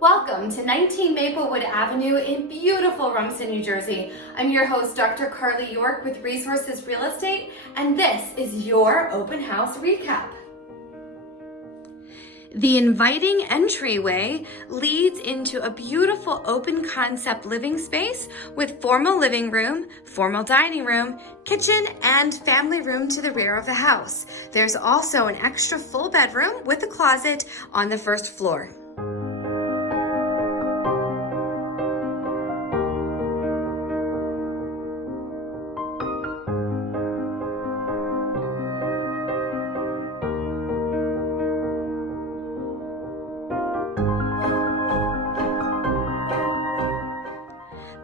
Welcome to 19 Maplewood Avenue in beautiful Rumson, New Jersey. I'm your host, Dr. Carly York with Resources Real Estate, and this is your open house recap. The inviting entryway leads into a beautiful open concept living space with formal living room, formal dining room, kitchen, and family room to the rear of the house. There's also an extra full bedroom with a closet on the first floor.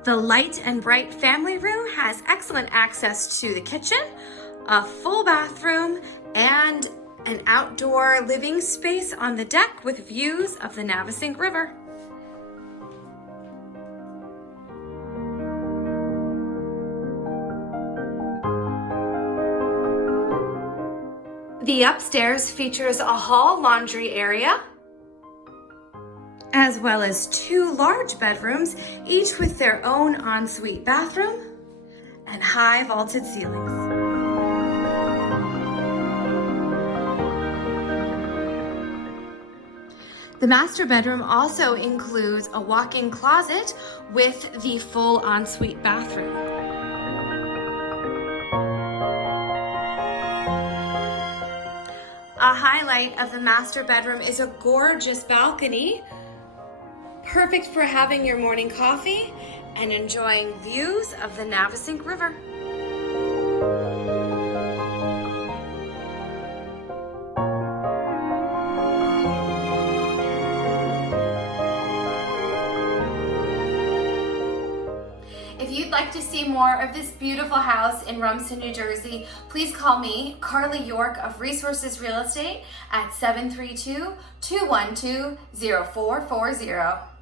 The light and bright family room has excellent access to the kitchen, a full bathroom, and an outdoor living space on the deck with views of the Navesink River. The upstairs features a hall laundry area, as well as two large bedrooms, each with their own ensuite bathroom and high vaulted ceilings. The master bedroom also includes a walk-in closet with the full ensuite bathroom. A highlight of the master bedroom is a gorgeous balcony, perfect for having your morning coffee and enjoying views of the Navesink River. If you'd like to see more of this beautiful house in Rumson, New Jersey, please call me, Carly York of Resources Real Estate at 732-212-0440.